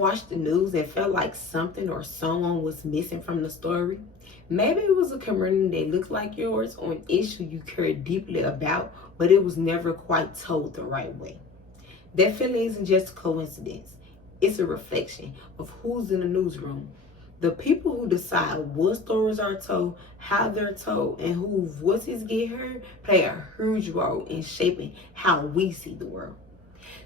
watched the news and felt like something or someone was missing from the story? Maybe it was a community that looked like yours or an issue you cared deeply about, but it was never quite told the right way. That feeling isn't just a coincidence. It's a reflection of who's in the newsroom. The people who decide what stories are told, how they're told, and whose voices get heard play a huge role in shaping how we see the world.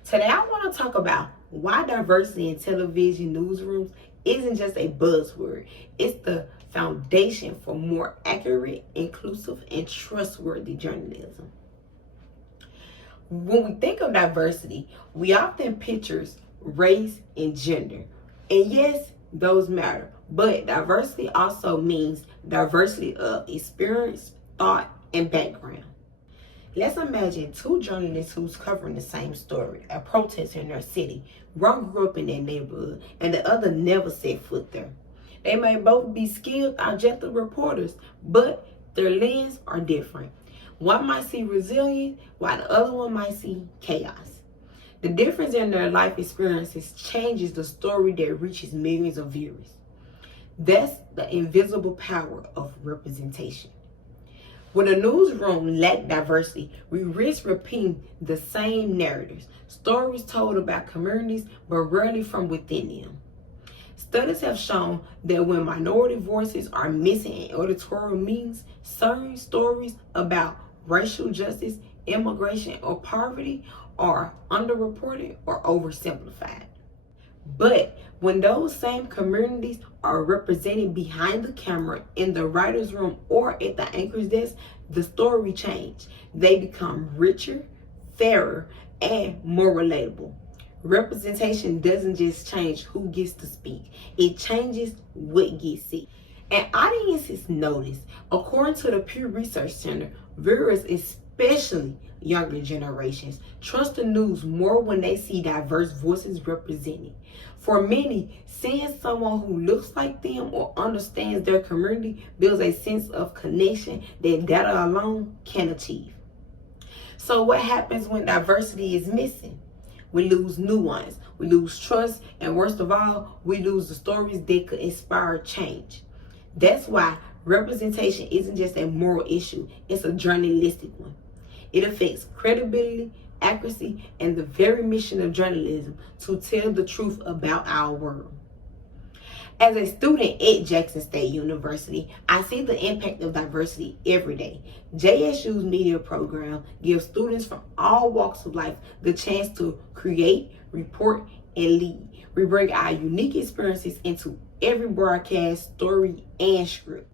Today, I want to talk about why diversity in television newsrooms isn't just a buzzword. It's the foundation for more accurate, inclusive, and trustworthy journalism. When we think of diversity, we often picture race and gender. And yes, those matter. But diversity also means diversity of experience, thought, and background. Let's imagine two journalists who's covering the same story, a protest in their city. One grew up in their neighborhood and the other never set foot there. They may both be skilled, objective reporters, but their lenses are different. One might see resilience, while the other one might see chaos. The difference in their life experiences changes the story that reaches millions of viewers. That's the invisible power of representation. When a newsroom lacks diversity, we risk repeating the same narratives, stories told about communities, but rarely from within them. Studies have shown that when minority voices are missing in editorial meetings, certain stories about racial justice, immigration, or poverty are underreported or oversimplified. But when those same communities are represented behind the camera, in the writer's room, or at the anchor's desk, the story changes. They become richer, fairer, and more relatable. Representation doesn't just change who gets to speak, it changes what gets said. And audiences notice. According to the Pew Research Center, viewers, especially younger generations, trust the news more when they see diverse voices represented. For many, seeing someone who looks like them or understands their community builds a sense of connection that data alone can achieve. So what happens when diversity is missing? We lose nuance, we lose trust, and worst of all, we lose the stories that could inspire change. That's why representation isn't just a moral issue, it's a journalistic one. It affects credibility, accuracy, and the very mission of journalism to tell the truth about our world. As a student at Jackson State University, I see the impact of diversity every day. JSU's media program gives students from all walks of life the chance to create, report, and lead. We bring our unique experiences into every broadcast, story, and script.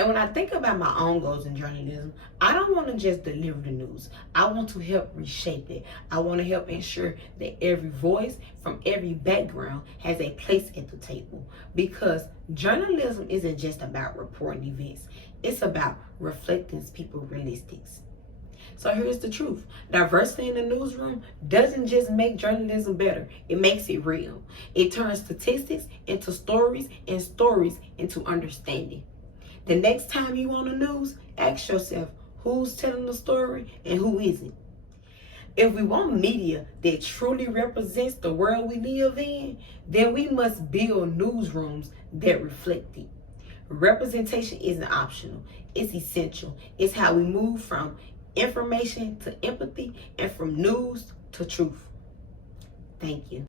And when I think about my own goals in journalism, I don't want to just deliver the news. I want to help reshape it. I want to help ensure that every voice from every background has a place at the table. Because journalism isn't just about reporting events. It's about reflecting people's realistics. So here's the truth. Diversity in the newsroom doesn't just make journalism better. It makes it real. It turns statistics into stories and stories into understanding. The next time you on the news, ask yourself who's telling the story and who isn't. If we want media that truly represents the world we live in, then we must build newsrooms that reflect it. Representation isn't optional, it's essential. It's how we move from information to empathy and from news to truth. Thank you.